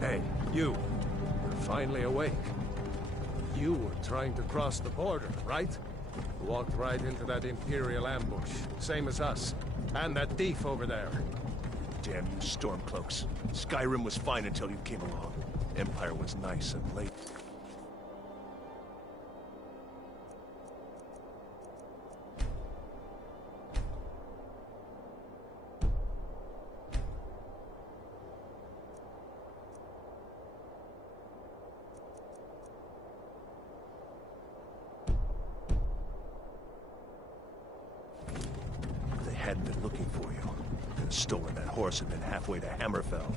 Hey, you. You're finally awake. You were trying to cross the border, right? Walked right into that Imperial ambush, same as us. And that thief over there. Damn you Stormcloaks. Skyrim was fine until you came along. Empire was nice and late. They hadn't been looking for you. Could have stolen that horse and been halfway to Hammerfell.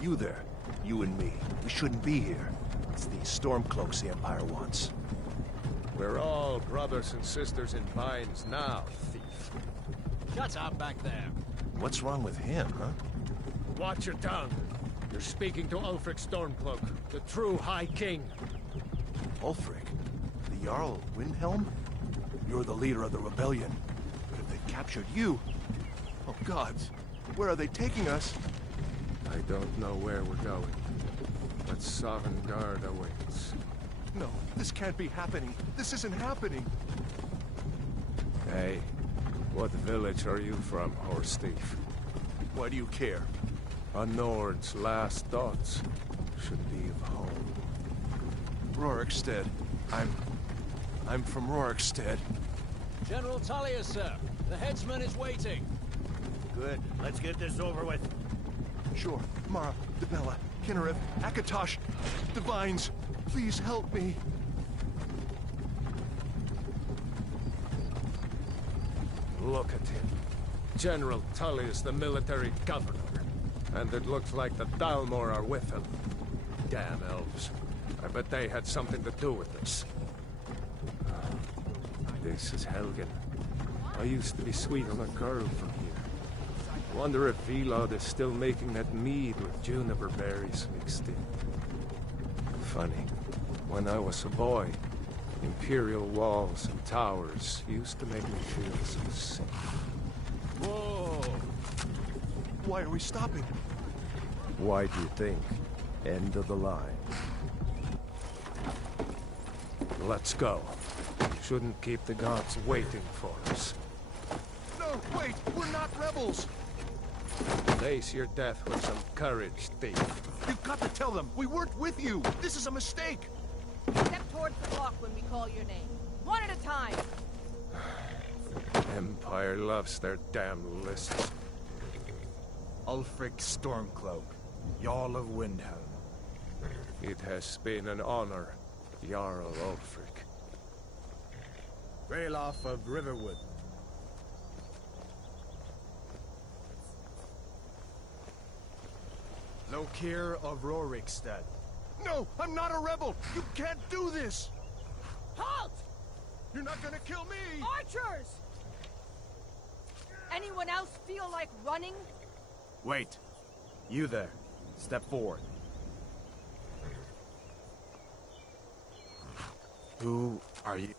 You there, you and me, we shouldn't be here. It's these Stormcloaks the Empire wants. We're all brothers and sisters in binds now, thief. Shut up back there. What's wrong with him, huh? Watch your tongue. You're speaking to Ulfric Stormcloak, the true High King. Ulfric? The Jarl of Windhelm? You're the leader of the rebellion. But if they captured you... Oh gods, where are they taking us? I don't know where we're going, but Sovngarde awaits. No, this can't be happening. This isn't happening. Hey, what village are you from, horse thief? Why do you care? A Nord's last thoughts should be of home. Rorikstead. I'm from Rorikstead. General Tullius, sir. The headsman is waiting. Good. Let's get this over with. Sure. Mara, Debella, Kinnereth, Akatosh, Divines, please help me. Look at him. General Tullius, the military governor. And it looks like the Dalmor are with him. Damn elves. I bet they had something to do with this. This is Helgen. I used to be sweet on a girl from here. Wonder if Vilod is still making that mead with juniper berries mixed in. Funny. When I was a boy, Imperial walls and towers used to make me feel so safe. Whoa! Why are we stopping? Why do you think? End of the line. Let's go. Shouldn't keep the gods waiting for us. No, wait! We're not rebels! Face your death with some courage, thief. You've got to tell them! We weren't with you! This is a mistake! Step towards the block when we call your name. One at a time! Empire loves their damn lists. Ulfric Stormcloak, Jarl of Windhelm. It has been an honor, Jarl Ulfric. Ralof of Riverwood. Lokir of Rorikstead. No! I'm not a rebel! You can't do this! Halt! You're not gonna kill me! Archers! Anyone else feel like running? Wait. You there. Step forward. Who are you?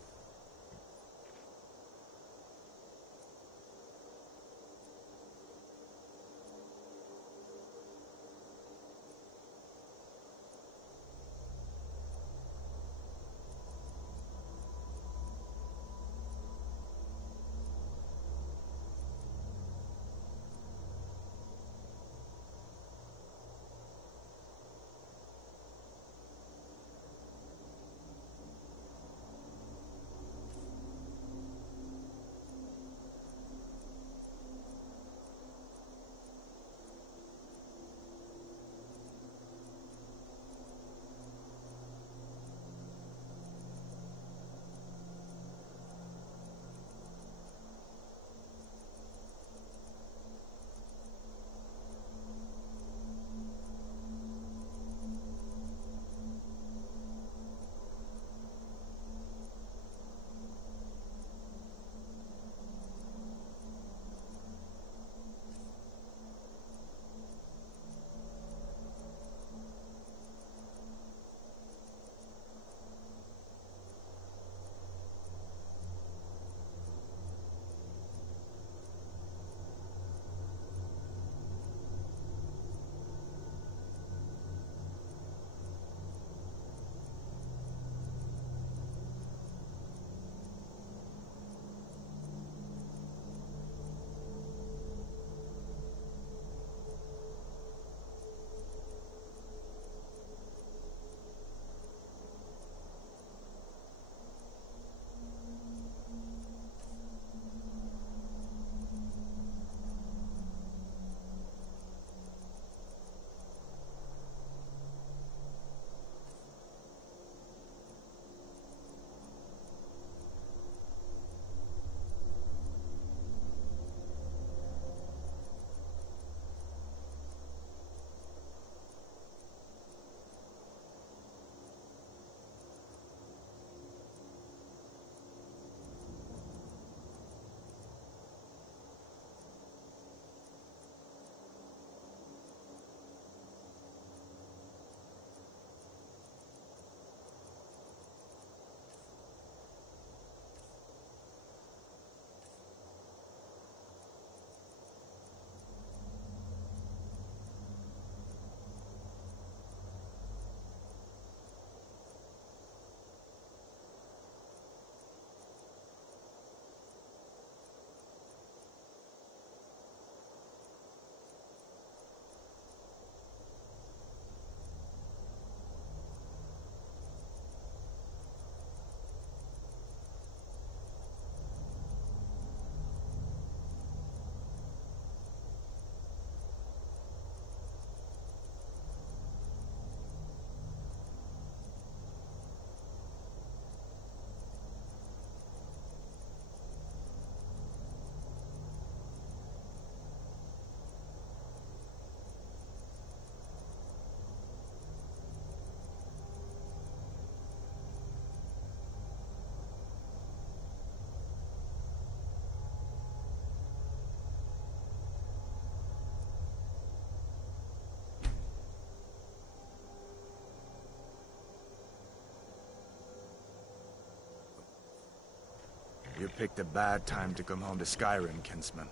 You picked a bad time to come home to Skyrim, kinsman.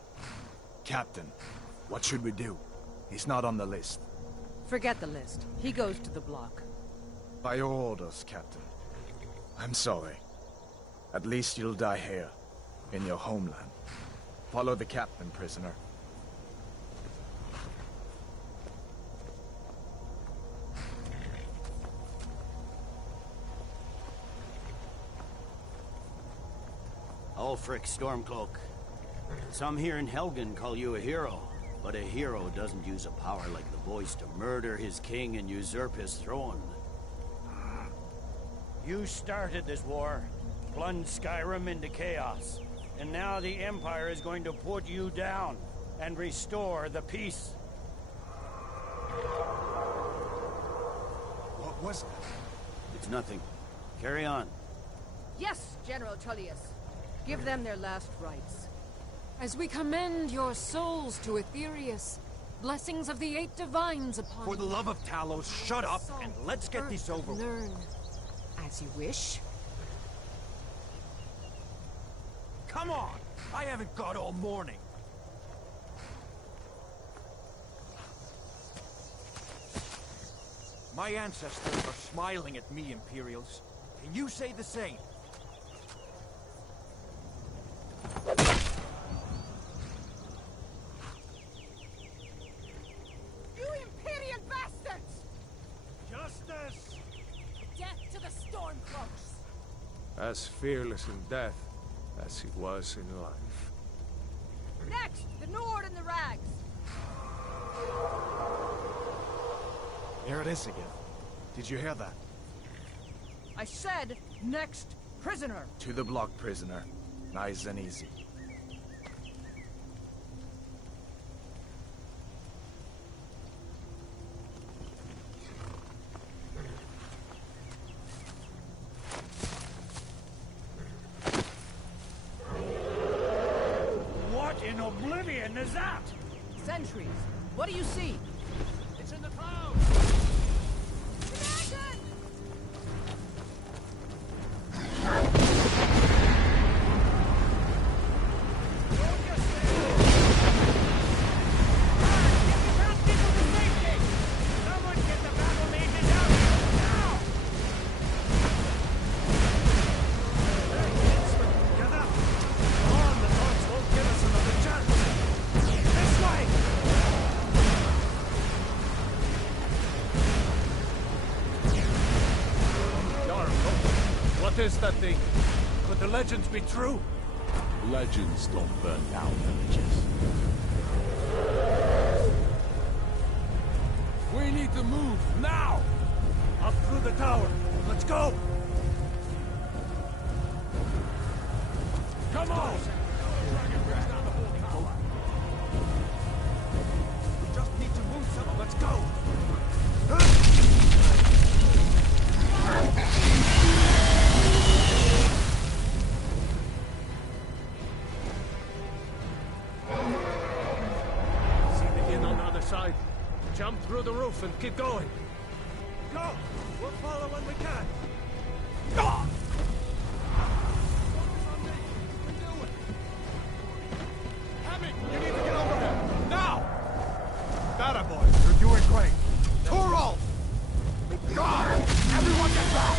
Captain, what should we do? He's not on the list. Forget the list. He goes to the block. By your orders, Captain. I'm sorry. At least you'll die here, in your homeland. Follow the captain, prisoner. Ulfric Stormcloak. Some here in Helgen call you a hero, but a hero doesn't use a power like the voice to murder his king and usurp his throne. You started this war, plunged Skyrim into chaos, and now the Empire is going to put you down and restore the peace. What was it? It's nothing. Carry on. Yes, General Tullius. Give them their last rites. As we commend your souls to Aetherius, blessings of the 8 divines upon For the you. love of Talos, shut up and let's get this over with. Learn as you wish. Come on! I haven't got all morning. My ancestors are smiling at me, Imperials. Can you say the same? You Imperial bastards! Justice! Death to the Stormcloaks! As fearless in death as he was in life. Next, the Nord and the Rags! Here it is again. Did you hear that? I said, next prisoner! To the block, prisoner. Nice and easy. What in oblivion is that? Sentries, what do you see? It's in the clouds! Dragon! What is that thing? Could the legends be true? Legends don't burn down villages. We need to move, now! Up through the tower. Let's go! Come on! We just need to move some. Let's go! See the inn on the other side. Jump through the roof and keep going. Go! We'll follow when we can. Hammy, you need to get over here! Now! That boy, you're doing great. Torolf! God! Everyone get back!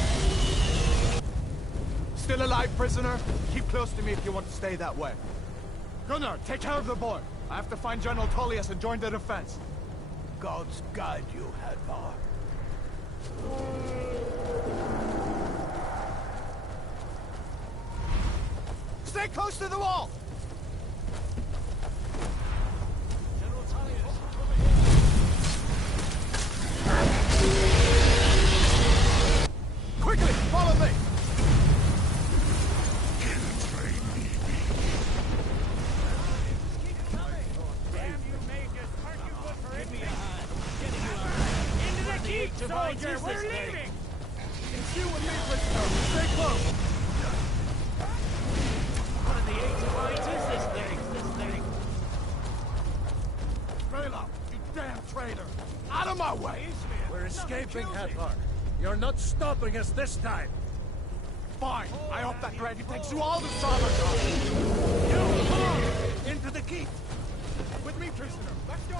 Still alive, prisoner? Keep close to me if you want to stay that way. Gunnar, take care of the boy. I have to find General Tullius and join the defense. Gods guide you, Hadvar. Stay close to the wall! General Tullius, Quickly, follow me! Damn you, mages! Aren't you good for it? Into the keep, soldier! We're leaving! It's you and me, prisoner! Stay close! What in the 8 divines is this thing? Rayla, you damn traitor! Out of my way! We're escaping, Hadvar. You're not stopping us this time. Fine. I hope that dragon takes you all to Summertime. You, come on! Into the keep! With me, prisoner. Let's go!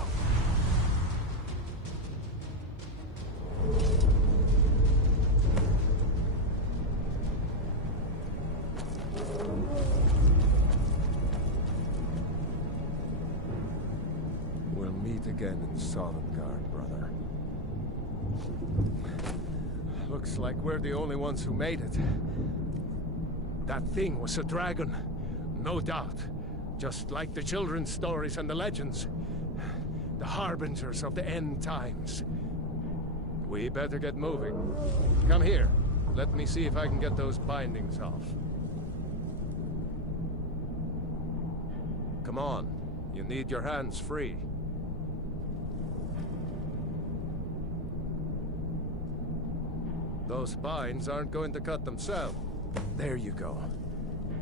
We'll meet again in Sovngarde, brother. Looks like we're the only ones who made it. That thing was a dragon, no doubt. Just like the children's stories and the legends. The harbingers of the end times. We better get moving. Come here. Let me see if I can get those bindings off. Come on. You need your hands free. Those binds aren't going to cut themselves. There you go.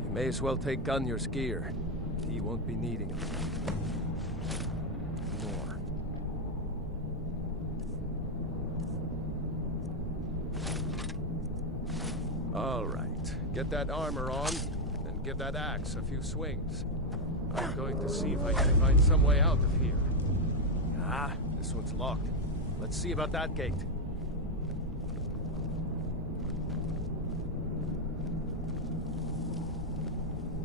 You may as well take Gunnar's gear. He won't be needing it. More. All right. Get that armor on, and give that axe a few swings. I'm going to see if I can find some way out of here. Ah, this one's locked. Let's see about that gate.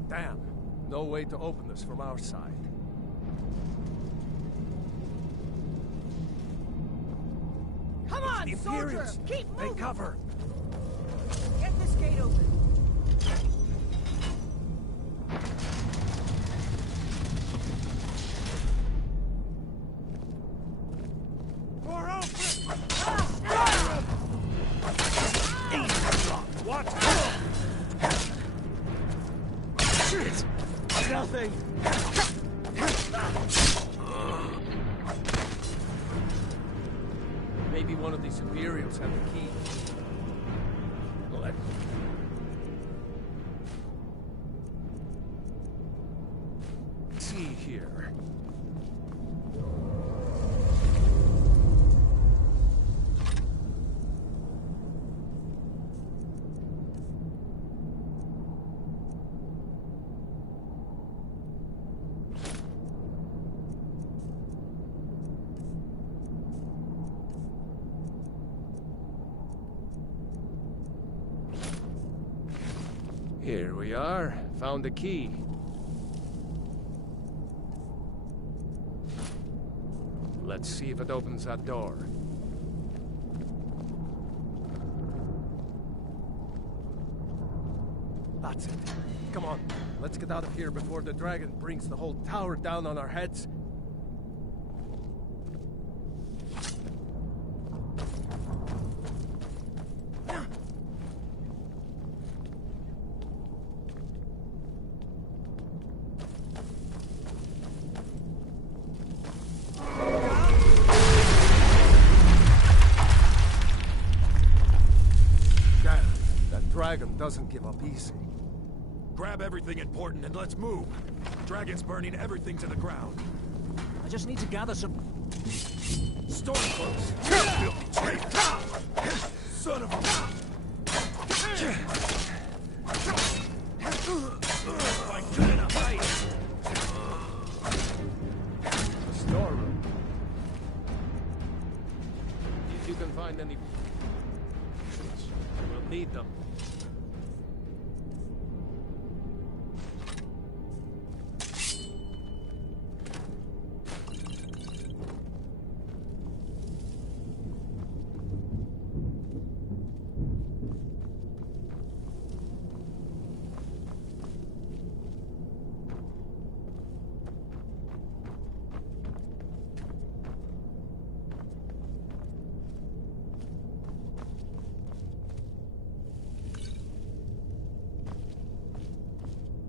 Damn. No way to open this from our side. Come on, soldier! Keep moving! Take cover! Get this gate open. Door open! What? Nothing! Maybe one of these Imperials have the key. Let's see here. Here we are. Found the key. Let's see if it opens that door. That's it. Come on. Let's get out of here before the dragon brings the whole tower down on our heads. Dragon doesn't give up easy. Grab everything important and let's move. Dragon's burning everything to the ground. I just need to gather some... Stormcloaks! Filthy traitor! Son of a... Like good enough fight! The storeroom. If you can find any... We'll need them.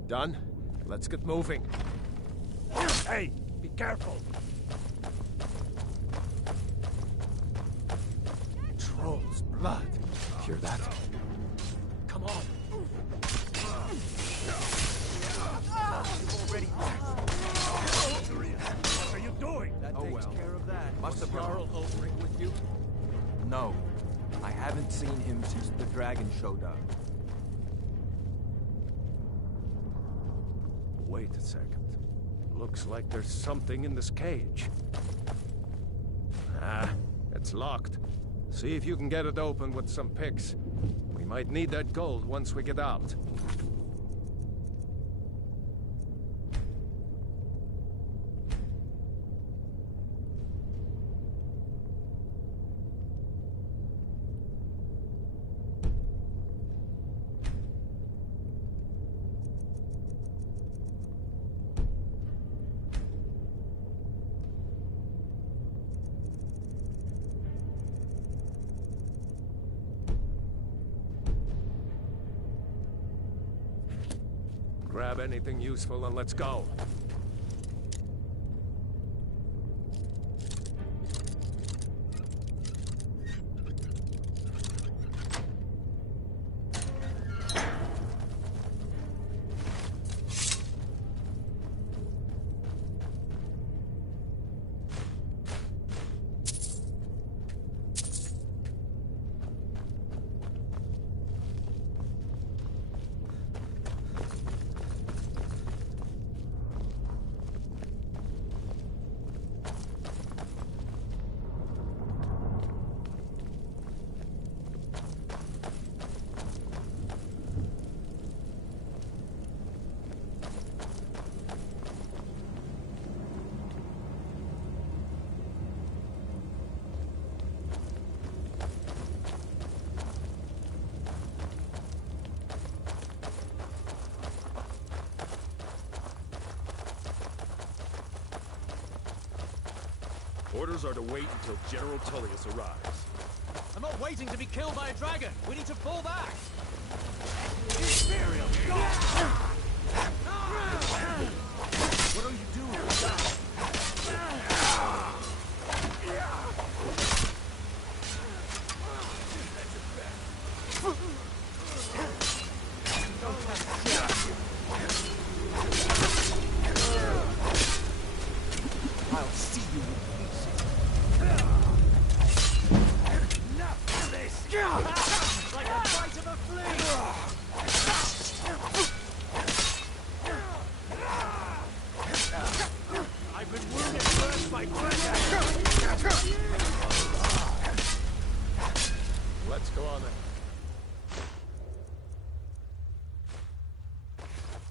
Done? Let's get moving. Hey, be careful! Troll's blood. Hear that? Come on. Already What are you doing? That takes care of that. Must have Jarl Ulfric with you? No. I haven't seen him since the dragon showed up. Wait a second. Looks like there's something in this cage. Ah, it's locked. See if you can get it open with some picks. We might need that gold once we get out. Grab anything useful and let's go. Orders are to wait until General Tullius arrives. I'm not waiting to be killed by a dragon. We need to fall back. Imperial! What are you doing? I'll see you in pieces. Enough of this! Like a bite of a flea! I've been wounded first by dragons! Let's go on then.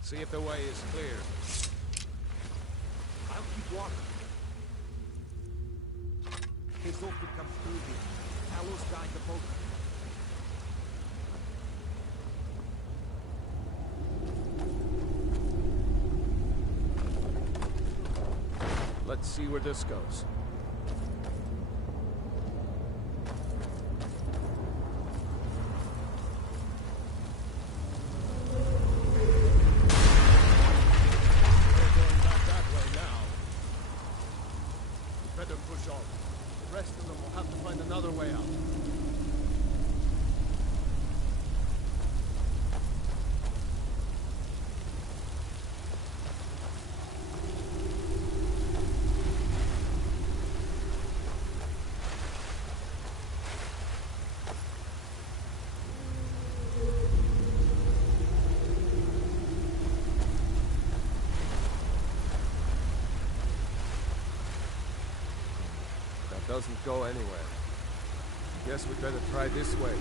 See if the way is clear. I'll keep walking. His hope becomes through here. Talos guide the boat. Let's see where this goes. Doesn't go anywhere. Guess we'd better try this way.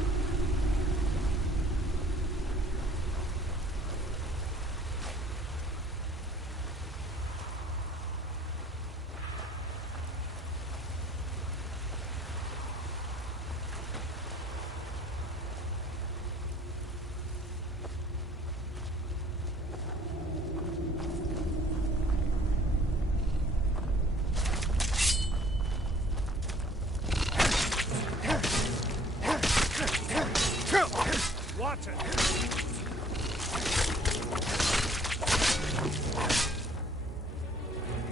Watch it! I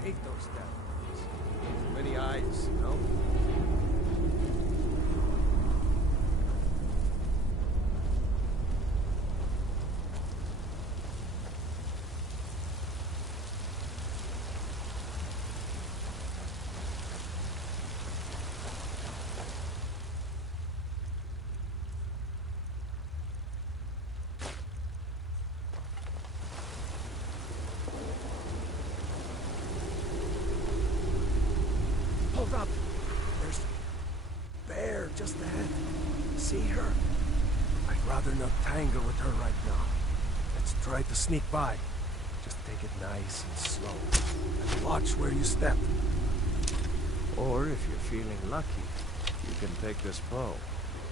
hate those devils. Too many eyes, you know? just ahead. See her? I'd rather not tangle with her right now. Let's try to sneak by. Just take it nice and slow. And watch where you step. Or if you're feeling lucky, you can take this bow.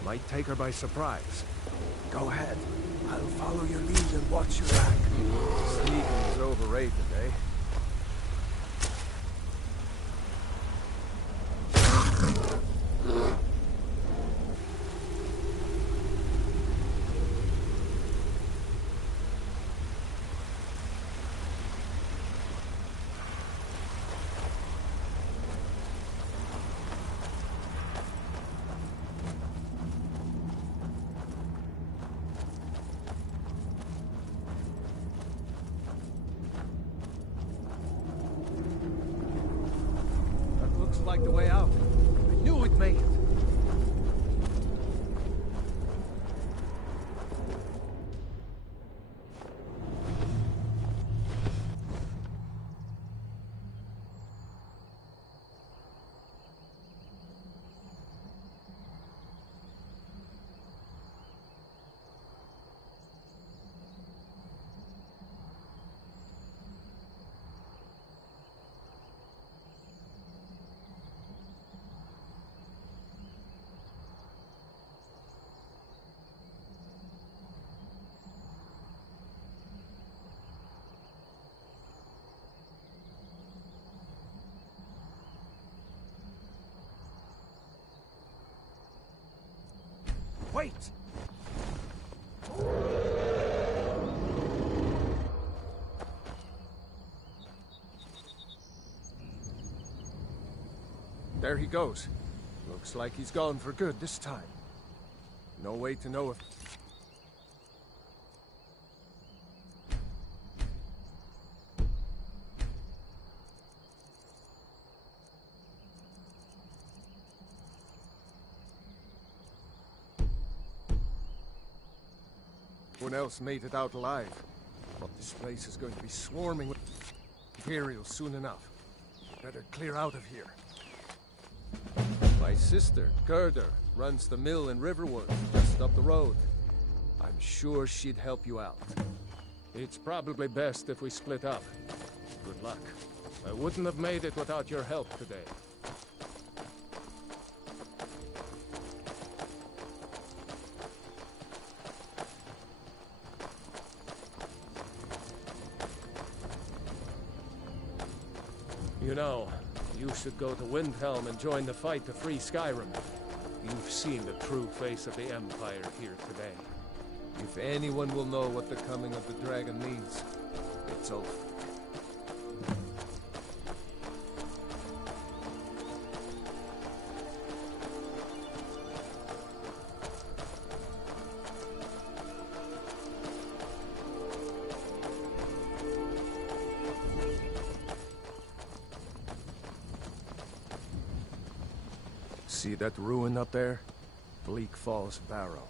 Might take her by surprise. Go ahead. I'll follow your lead and watch your back. Sneaking is overrated, eh? Like the way out. I knew we'd make it. Wait! There he goes. Looks like he's gone for good this time. No way to know if... Everyone else made it out alive. But this place is going to be swarming with Imperials soon enough. Better clear out of here. My sister, Gerda, runs the mill in Riverwood, just up the road. I'm sure she'd help you out. It's probably best if we split up. Good luck. I wouldn't have made it without your help today. You know, you should go to Windhelm and join the fight to free Skyrim. You've seen the true face of the Empire here today. If anyone will know what the coming of the dragon means, it's over. See that ruin up there? Bleak Falls Barrow.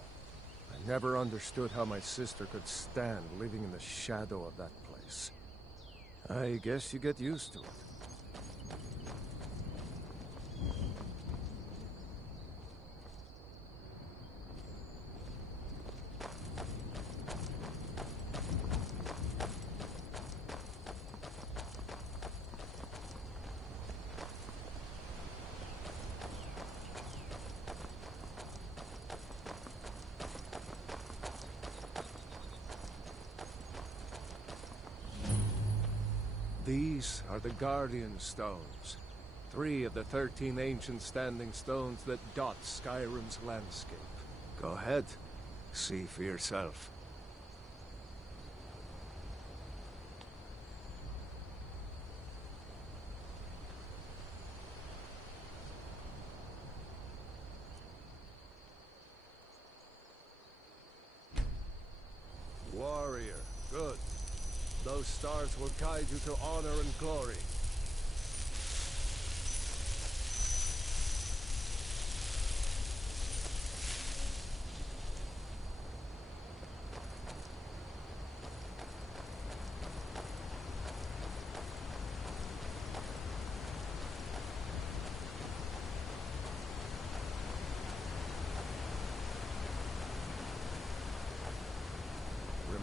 I never understood how my sister could stand living in the shadow of that place. I guess you get used to it. These are the Guardian Stones. 3 of the 13 ancient standing stones that dot Skyrim's landscape. Go ahead. See for yourself. Warrior. Good. Those stars will guide you to honor and glory.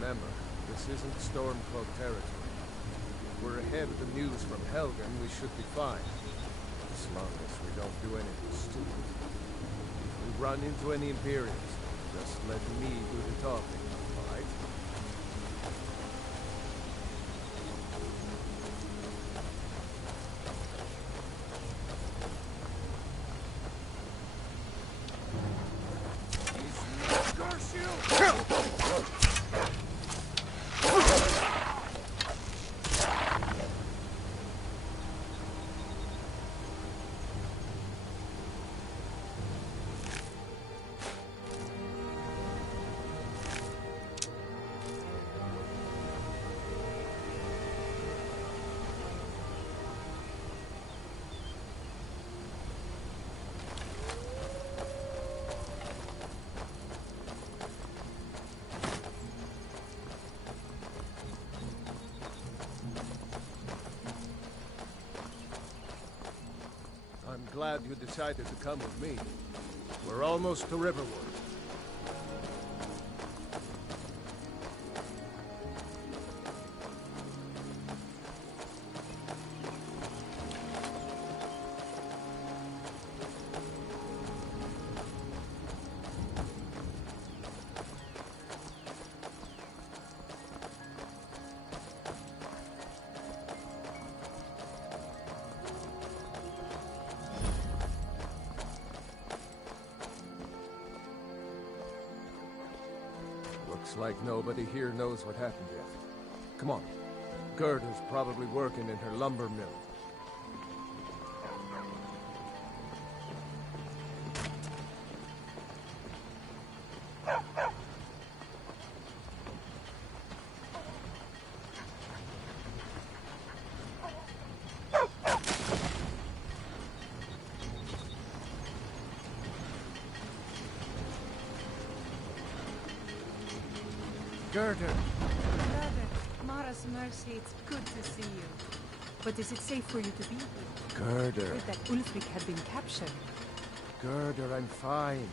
Remember, this isn't Stormcloak territory. If we're ahead of the news from Helgen, we should be fine. As long as we don't do anything stupid. If we run into any Imperials, just let me do the talking, alright? I'm glad you decided to come with me. We're almost to Riverwood. Looks like nobody here knows what happened yet. Come on. Gerda's probably working in her lumber mill. Gerda! Brother, Mara's mercy, it's good to see you. But is it safe for you to be here? Gerda. I heard that Ulfric had been captured. Gerda, I'm fine.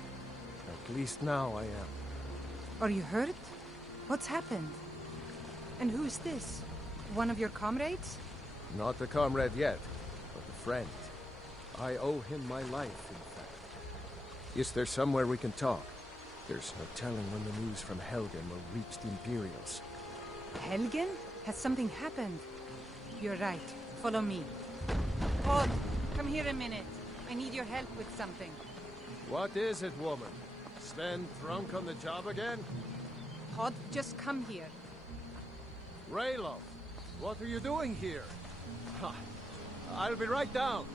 At least now I am. Are you hurt? What's happened? And who's this? One of your comrades? Not a comrade yet, but a friend. I owe him my life, in fact. Is there somewhere we can talk? There's no telling when the news from Helgen will reach the Imperials. Helgen? Has something happened? You're right. Follow me. Odd, come here a minute. I need your help with something. What is it, woman? Sven drunk on the job again? Todd, just come here. Rayloff, what are you doing here? Ha, I'll be right down.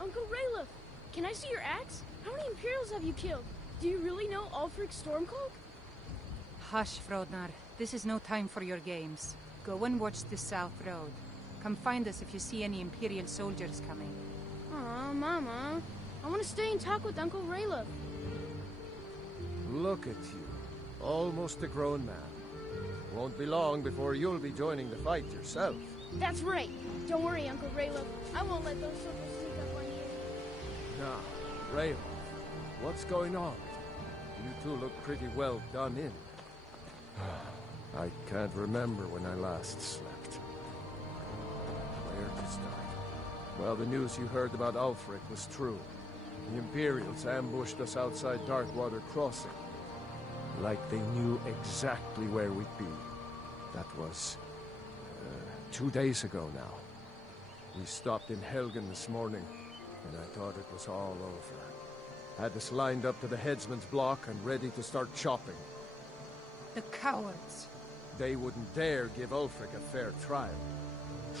Uncle Rayloff, can I see your axe? How many Imperials have you killed? Do you really know Ulfric Stormcloak? Hush, Frodnar. This is no time for your games. Go and watch the South Road. Come find us if you see any Imperial soldiers coming. Aw, Mama. I want to stay and talk with Uncle Rayloff. Look at you. Almost a grown man. Won't be long before you'll be joining the fight yourself. That's right. Don't worry, Uncle Rayloff. I won't let those soldiers sneak up on you. Now, Rayloff, what's going on? You two look pretty well done in. I can't remember when I last slept. Where to start? Well, the news you heard about Ulfric was true. The Imperials ambushed us outside Darkwater Crossing. Like they knew exactly where we'd be. That was 2 days ago now. We stopped in Helgen this morning, and I thought it was all over. Had us lined up to the headsman's block and ready to start chopping. The cowards. They wouldn't dare give Ulfric a fair trial.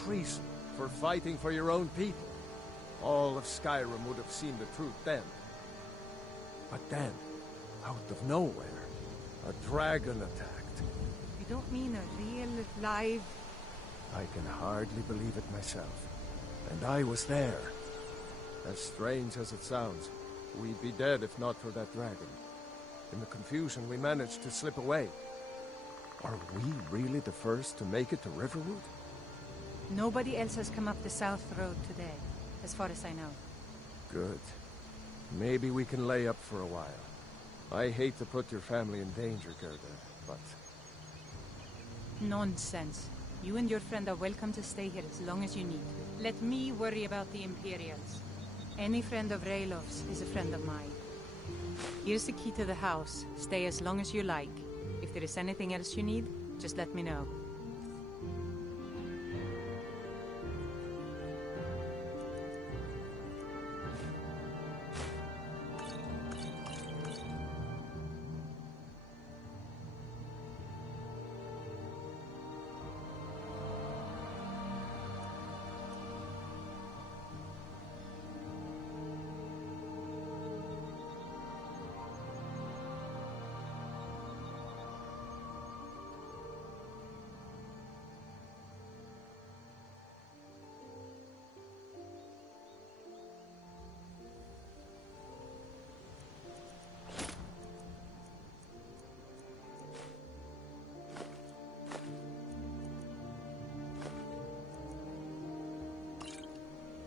Treason for fighting for your own people. All of Skyrim would have seen the truth then. But then, out of nowhere, a dragon attacked. You don't mean a real, live... I can hardly believe it myself. And I was there. As strange as it sounds, we'd be dead if not for that dragon. In the confusion, we managed to slip away. Are we really the first to make it to Riverwood? Nobody else has come up the South Road today, as far as I know. Good. Maybe we can lay up for a while. I hate to put your family in danger, Gerda, but... Nonsense. You and your friend are welcome to stay here as long as you need to. Let me worry about the Imperials. Any friend of Raylov's is a friend of mine. Here's the key to the house. Stay as long as you like. If there is anything else you need, just let me know.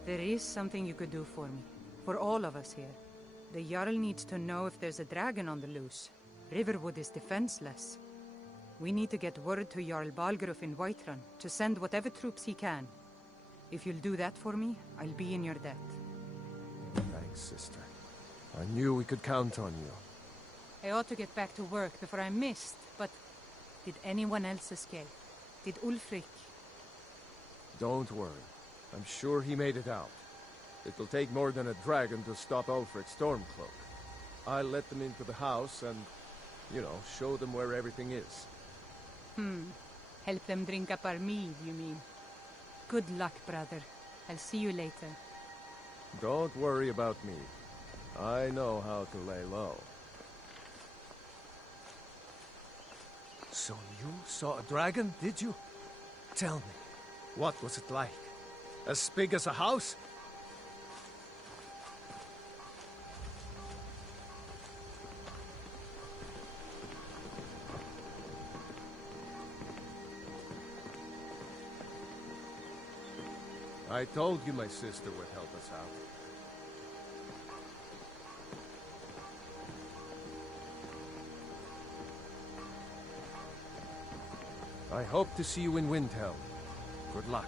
There is something you could do for me. For all of us here. The Jarl needs to know if there's a dragon on the loose. Riverwood is defenseless. We need to get word to Jarl Balgruuf in Whiterun to send whatever troops he can. If you'll do that for me, I'll be in your debt. Thanks, sister. I knew we could count on you. I ought to get back to work before I'm missed, but... Did anyone else escape? Did Ulfric? Don't worry. I'm sure he made it out. It'll take more than a dragon to stop Ulfric's Stormcloak. I'll let them into the house and, you know, show them where everything is. Help them drink up our mead, you mean? Good luck, brother. I'll see you later. Don't worry about me. I know how to lay low. So you saw a dragon, did you? Tell me, what was it like? As big as a house? I told you my sister would help us out. I hope to see you in Windhelm. Good luck.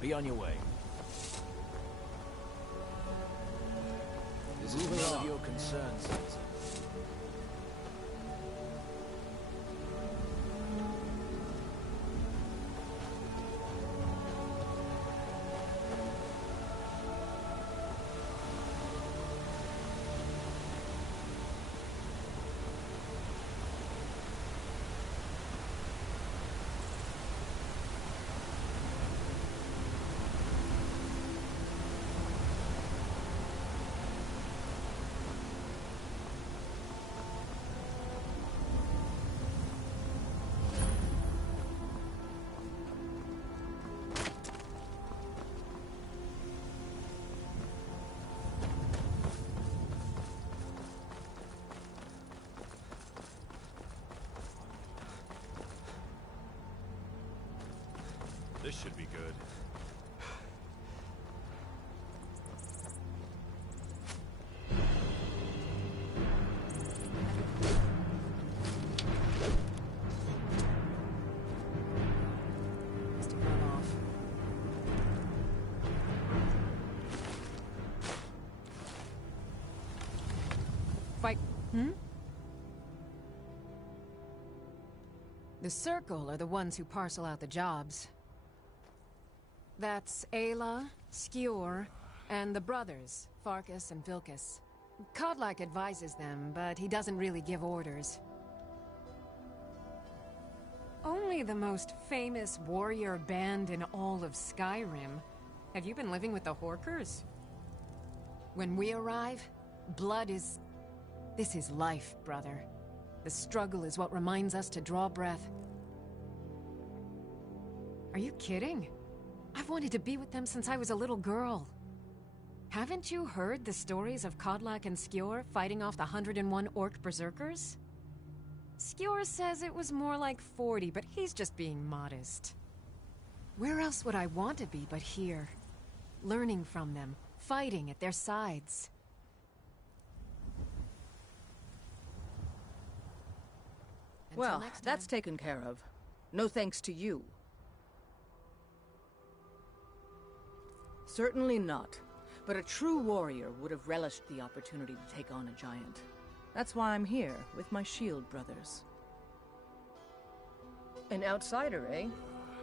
Be on your way. This is none of your concern, citizen. This should be good. Must have run off. Fight. The Circle are the ones who parcel out the jobs. That's Ayla, Skjor, and the brothers, Farkas and Vilkas. Kodlak advises them, but he doesn't really give orders. Only the most famous warrior band in all of Skyrim. Have you been living with the Horkers? When we arrive, blood is... This is life, brother. The struggle is what reminds us to draw breath. Are you kidding? I've wanted to be with them since I was a little girl. Haven't you heard the stories of Kodlak and Skjor fighting off the 101 orc berserkers? Skjor says it was more like 40, but he's just being modest. Where else would I want to be but here? Learning from them, fighting at their sides. Well, that's taken care of. No thanks to you. Certainly not. But a true warrior would have relished the opportunity to take on a giant. That's why I'm here, with my shield brothers. An outsider, eh?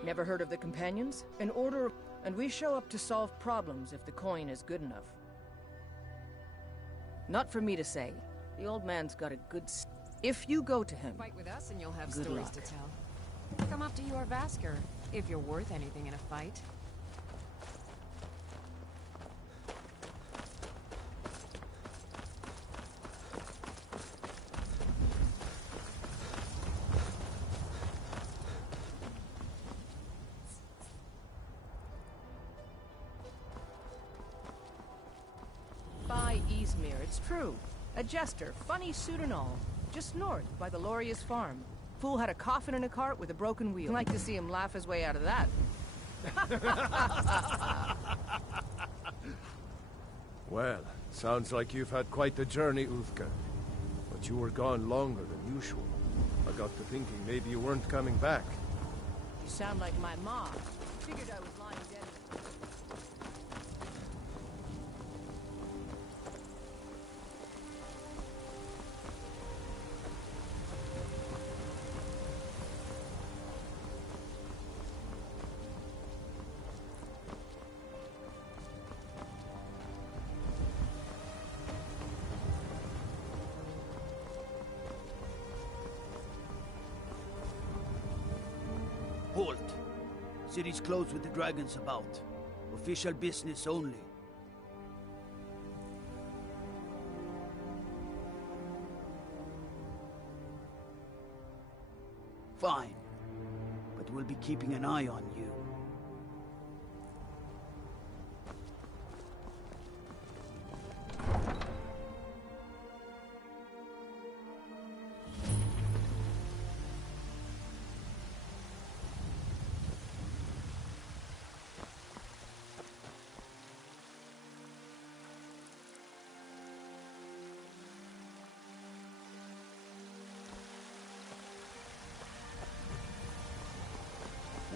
Never heard of the Companions? An order, and we show up to solve problems if the coin is good enough. Not for me to say. The old man's got a good... If you go to him... Fight with us and you'll have good stories luck. to tell. Come up to your Vasker, if you're worth anything in a fight. By Eastmere, it's true. A jester, funny suit and all. Just north, by the Loria's farm. Fool had a coffin in a cart with a broken wheel. I'd like to see him laugh his way out of that. Well, sounds like you've had quite the journey, Uthka. But you were gone longer than usual. I got to thinking maybe you weren't coming back. You sound like my mom. Figured I was lying dead. Halt! City's closed with the dragons about. Official business only. Fine. But we'll be keeping an eye on you.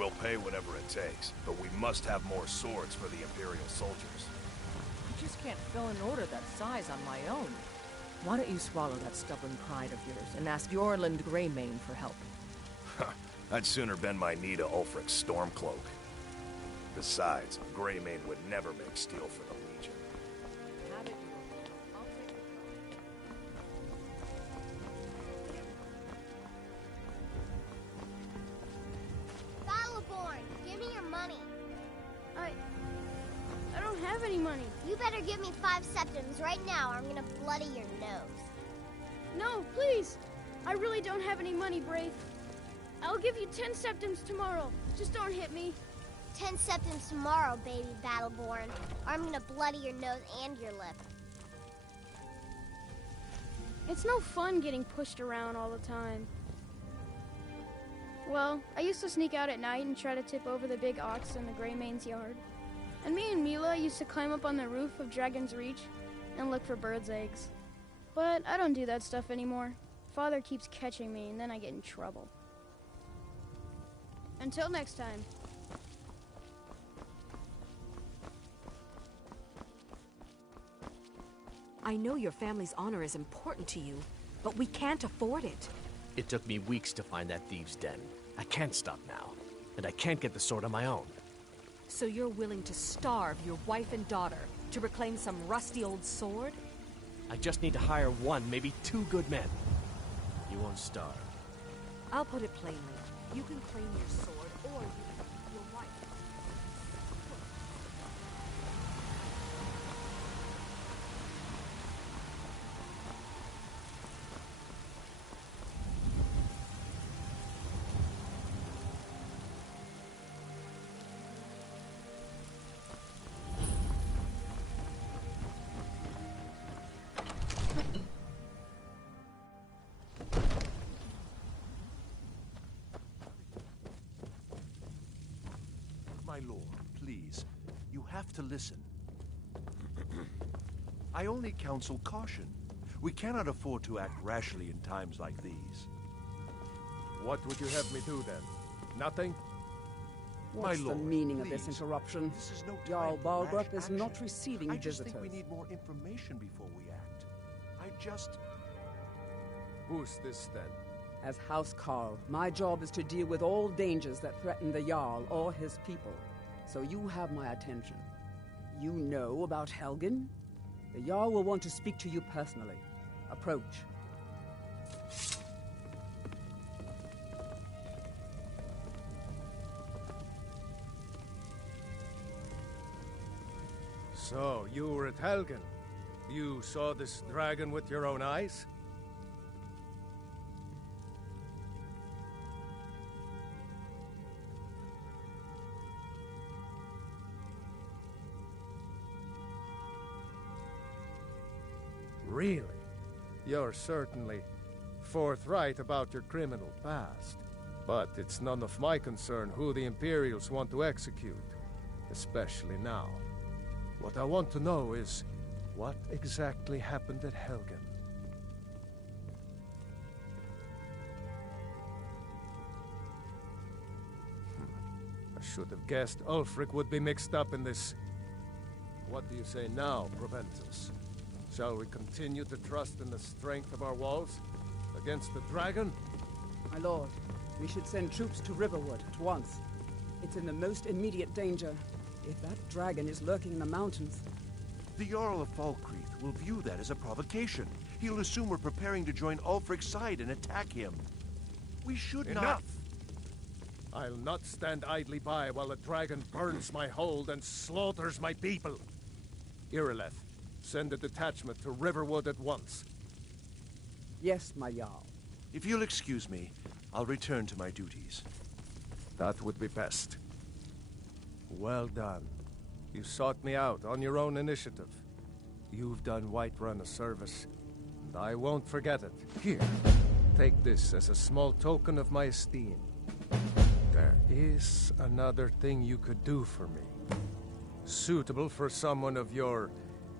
We'll pay whatever it takes, but we must have more swords for the Imperial soldiers. I just can't fill an order that size on my own. Why don't you swallow that stubborn pride of yours and ask Yorland Greymane for help? I'd sooner bend my knee to Ulfric's Stormcloak. Besides, Greymane would never make steel for the Legion. Battleborn, give me your money. I don't have any money. You better give me 5 septims right now or I'm gonna bloody your nose. No, please. I really don't have any money, Brave. I'll give you 10 septims tomorrow. Just don't hit me. 10 septims tomorrow, baby Battleborn, or I'm gonna bloody your nose and your lip. It's no fun getting pushed around all the time. Well, I used to sneak out at night and try to tip over the big ox in the Greymane's yard. And me and Mila used to climb up on the roof of Dragon's Reach and look for birds' eggs. But I don't do that stuff anymore. Father keeps catching me and then I get in trouble. Until next time. I know your family's honor is important to you, but we can't afford it. It took me weeks to find that thieves' den. I can't stop now, and I can't get the sword on my own. So you're willing to starve your wife and daughter to reclaim some rusty old sword? I just need to hire 1, maybe 2 good men. You won't starve. I'll put it plainly. You can claim your sword, or you can keep your wife. My lord, please. You have to listen. I only counsel caution. We cannot afford to act rashly in times like these. What would you have me do then? Nothing? What's My lord, the meaning please. of this interruption? This is no Jarl time for rash Balgruuf is action. not receiving I just visitors. think we need more information before we act. Who's this then? As House Carl, my job is to deal with all dangers that threaten the Jarl or his people. So you have my attention. You know about Helgen? The Jarl will want to speak to you personally. Approach. So, you were at Helgen. You saw this dragon with your own eyes? Really? You're certainly forthright about your criminal past. But it's none of my concern who the Imperials want to execute, especially now. What I want to know is, what exactly happened at Helgen? I should have guessed Ulfric would be mixed up in this. What do you say now, Proventus? Shall we continue to trust in the strength of our walls against the dragon? My lord, we should send troops to Riverwood at once. It's in the most immediate danger. If that dragon is lurking in the mountains... The Jarl of Falkreath will view that as a provocation. He'll assume we're preparing to join Ulfric's side and attack him. We should not... Enough! I'll not stand idly by while a dragon burns my hold and slaughters my people. Irileth, send a detachment to Riverwood at once. Yes, my Jarl. If you'll excuse me, I'll return to my duties. That would be best. Well done. You sought me out on your own initiative. You've done Whiterun a service, and I won't forget it. Here, take this as a small token of my esteem. There is another thing you could do for me. Suitable for someone of your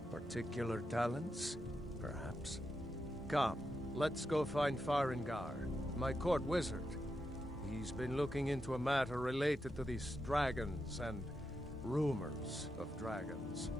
particular talents, perhaps. Come, let's go find Farengar, my court wizard. He's been looking into a matter related to these dragons and rumors of dragons.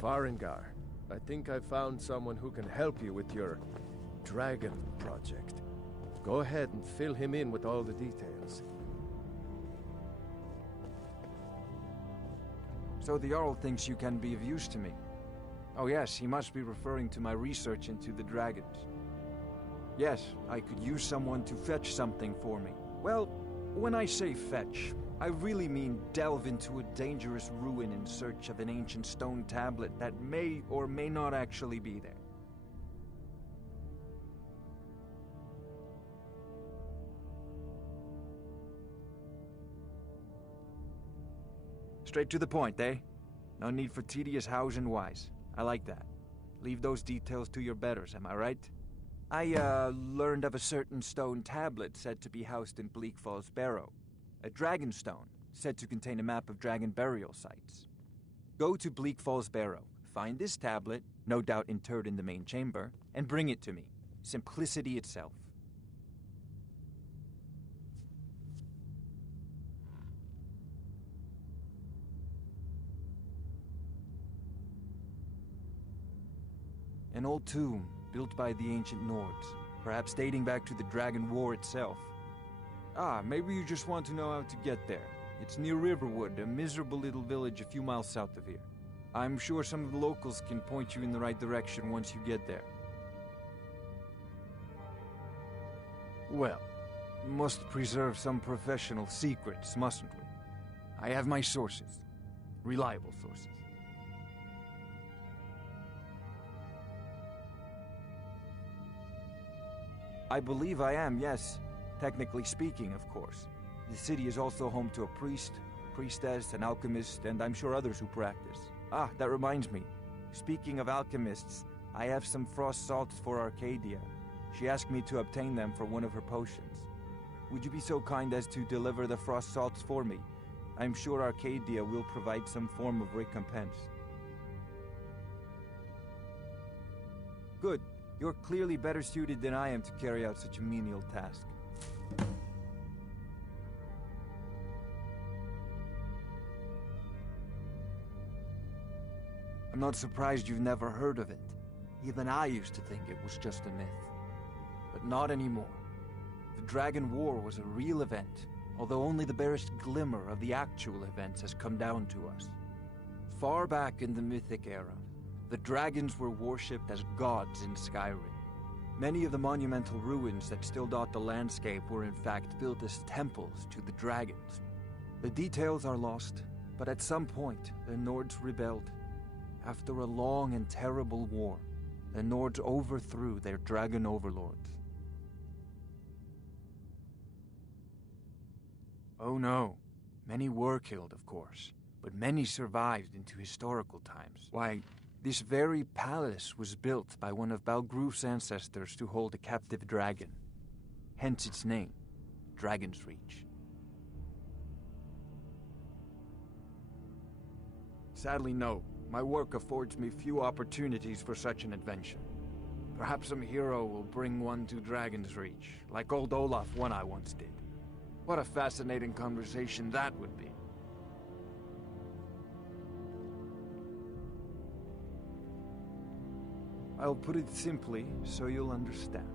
Farengar, I think I found someone who can help you with your dragon project. Go ahead and fill him in with all the details. So the Jarl thinks you can be of use to me. Oh yes, he must be referring to my research into the dragons. Yes, I could use someone to fetch something for me. Well, when I say fetch, I really mean delve into a dangerous ruin in search of an ancient stone tablet that may or may not actually be there. Straight to the point, eh? No need for tedious hows and whys. I like that. Leave those details to your betters, am I right? I, learned of a certain stone tablet said to be housed in Bleak Falls Barrow. A dragon stone, said to contain a map of dragon burial sites. Go to Bleak Falls Barrow, find this tablet, no doubt interred in the main chamber, and bring it to me. Simplicity itself. An old tomb, built by the ancient Nords, perhaps dating back to the Dragon War itself. Ah, maybe you just want to know how to get there. It's near Riverwood, a miserable little village a few miles south of here. I'm sure some of the locals can point you in the right direction once you get there. Well, must preserve some professional secrets, mustn't we? I have my sources. Reliable sources. I believe I am, yes. Technically speaking, of course. The city is also home to a priest, priestess, an alchemist, and I'm sure others who practice. Ah, that reminds me. Speaking of alchemists, I have some frost salts for Arcadia. She asked me to obtain them for one of her potions. Would you be so kind as to deliver the frost salts for me? I'm sure Arcadia will provide some form of recompense. Good. You're clearly better suited than I am to carry out such a menial task. I'm not surprised you've never heard of it. Even I used to think it was just a myth. But not anymore. The Dragon War was a real event, although only the barest glimmer of the actual events has come down to us. Far back in the Mythic era, the dragons were worshipped as gods in Skyrim. Many of the monumental ruins that still dot the landscape were in fact built as temples to the dragons. The details are lost, but at some point, the Nords rebelled. After a long and terrible war, the Nords overthrew their dragon overlords. Oh no, many were killed, of course, but many survived into historical times. Why, this very palace was built by one of Balgruf's ancestors to hold a captive dragon. Hence its name, Dragon's Reach. Sadly, no. My work affords me few opportunities for such an adventure. Perhaps some hero will bring one to Dragon's Reach, like old Olaf one I once did. What a fascinating conversation that would be. I'll put it simply so you'll understand.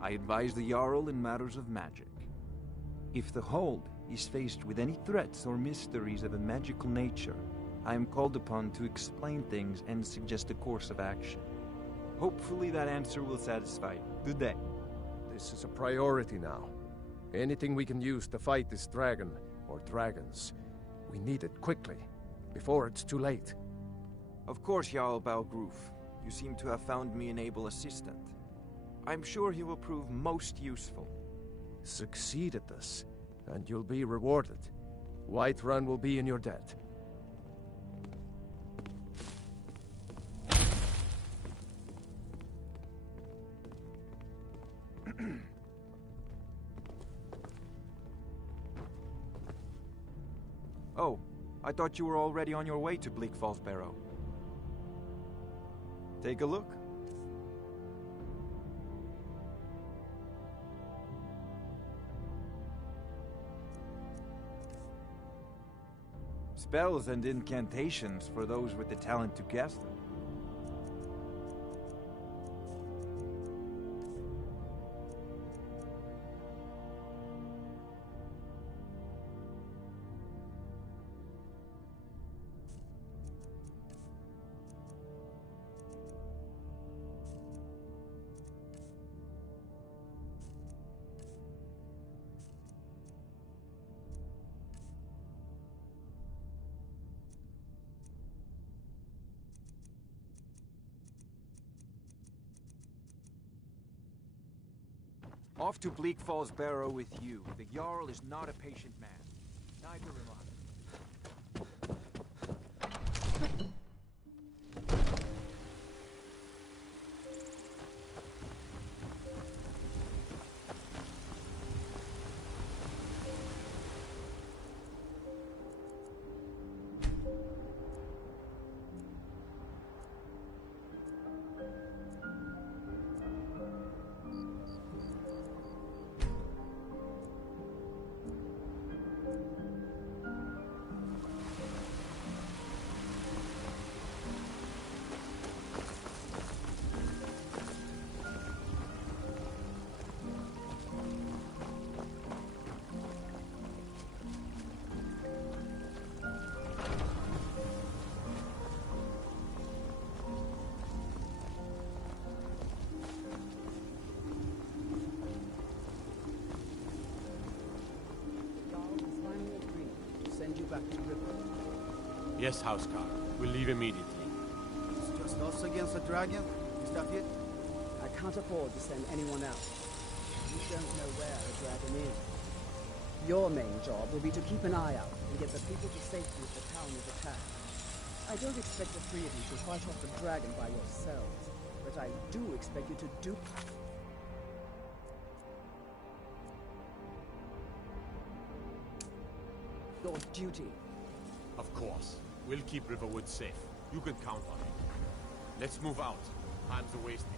I advise the Jarl in matters of magic. If the Hold is faced with any threats or mysteries of a magical nature, I am called upon to explain things and suggest a course of action. Hopefully that answer will satisfy you. Good day. This is a priority now. Anything we can use to fight this dragon, or dragons. We need it quickly, before it's too late. Of course, Jarl Balgruf. You seem to have found me an able assistant. I'm sure he will prove most useful. Succeed at this, and you'll be rewarded. Whiterun will be in your debt. Oh, I thought you were already on your way to Bleak Falls Barrow. Take a look. Spells and incantations for those with the talent to cast them. Off to Bleak Falls Barrow with you. The Jarl is not a patient man. Neither am I. Send you back to River. Yes, Housecar. We'll leave immediately. It's just us against the dragon? Is that it? I can't afford to send anyone else. You don't know where the dragon is. Your main job will be to keep an eye out and get the people to safety if the town is attacked. I don't expect the three of you to fight off the dragon by yourselves, but I do expect you to do... your duty. Of course. We'll keep Riverwood safe. You can count on it. Let's move out. Time's a-wasting.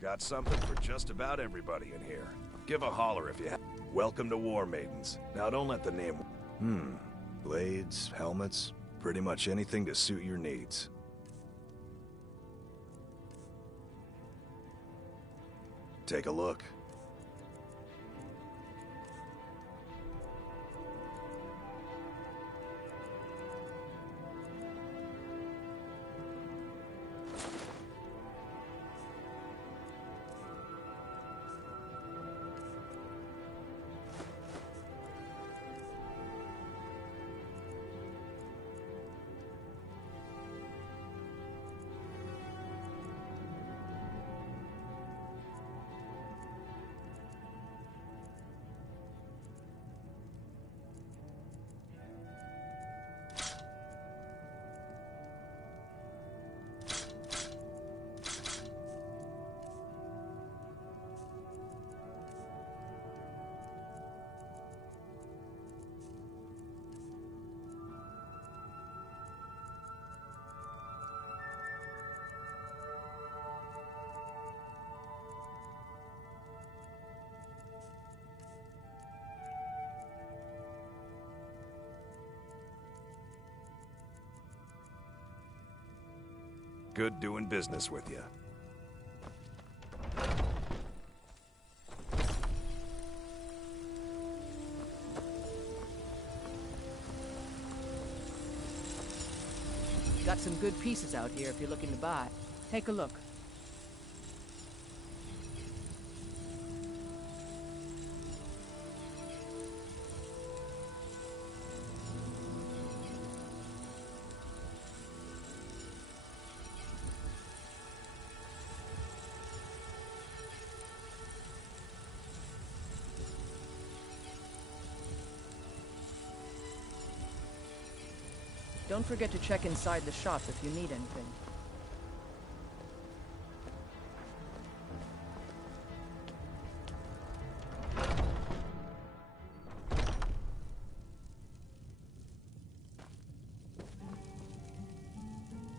Got something for just about everybody in here. Give a holler if you have. Welcome to War Maidens. Now don't let the name... Blades, helmets, pretty much anything to suit your needs. Take a look. Good doing business with you. Got some good pieces out here if you're looking to buy. Take a look. Don't forget to check inside the shop if you need anything.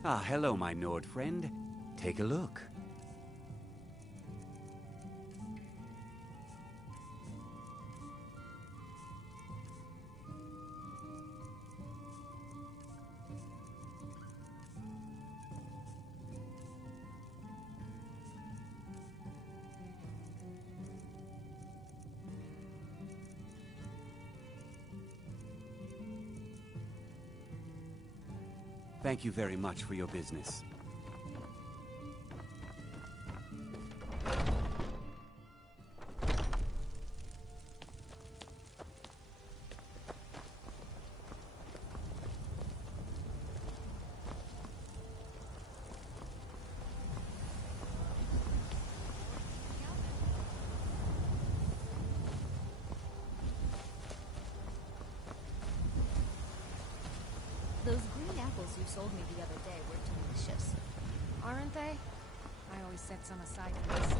Ah, hello, my Nord friend. Take a look. Thank you very much for your business. Those green apples you sold me the other day were delicious. Aren't they? I always set some aside for this.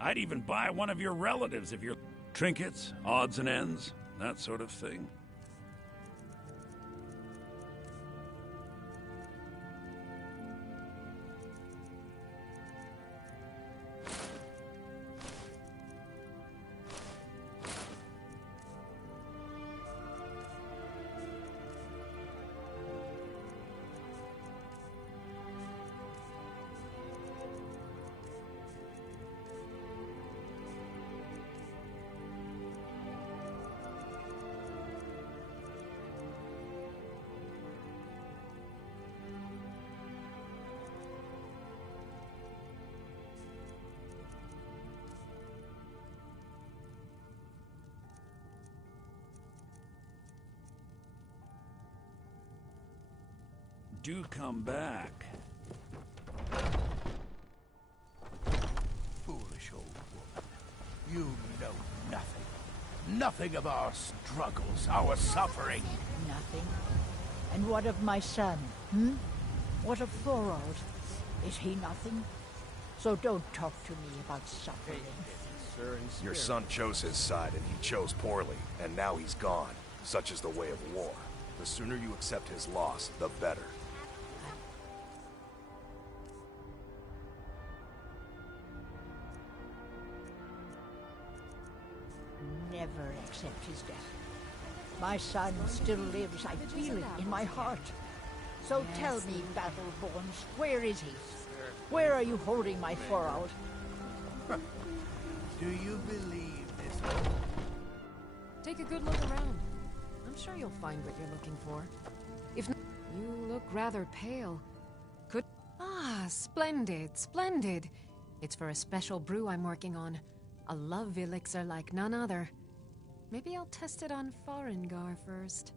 I'd even buy one of your relatives if you're... Trinkets, odds and ends, that sort of thing. Do come back. Foolish old woman. You know nothing. Nothing of our struggles, our suffering. Nothing. And what of my son, hmm? What of Thorold? Is he nothing? So don't talk to me about suffering. Your son chose his side, and he chose poorly, and now he's gone. Such is the way of war. The sooner you accept his loss, the better. Never accept his death. My son still lives. I feel it in my heart. So tell me, Battleborns, where is he? Where are you holding my Thorold? Do you believe this? Take a good look around. I'm sure you'll find what you're looking for. If not, you look rather pale. Could... Ah, splendid, splendid. It's for a special brew I'm working on. A love elixir like none other. Maybe I'll test it on Farengar first.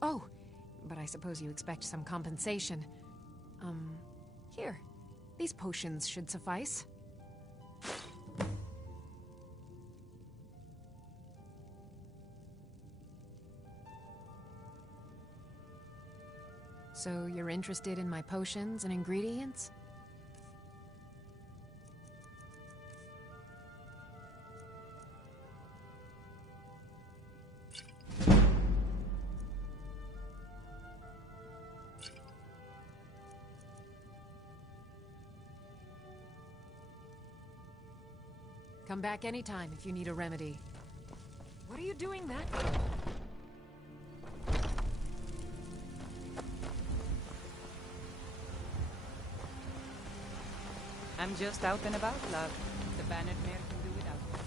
Oh, but I suppose you expect some compensation. Here. These potions should suffice. So you're interested in my potions and ingredients? Come back anytime if you need a remedy. What are you doing that for? I'm just out and about, love. The Bannered Mare can do without me.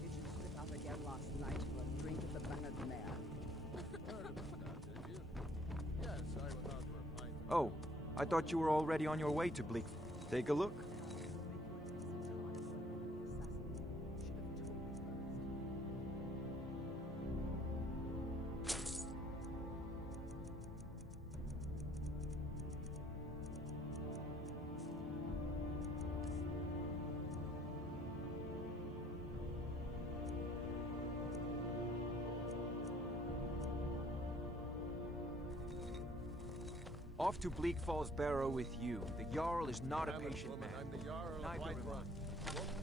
Did you slip out again last night for a drink at the Bannered Mare? Oh, I thought you were already on your way to Bleak. Take a look. Off to Bleak Falls Barrow with you. The Jarl is not a patient man. Neither am I.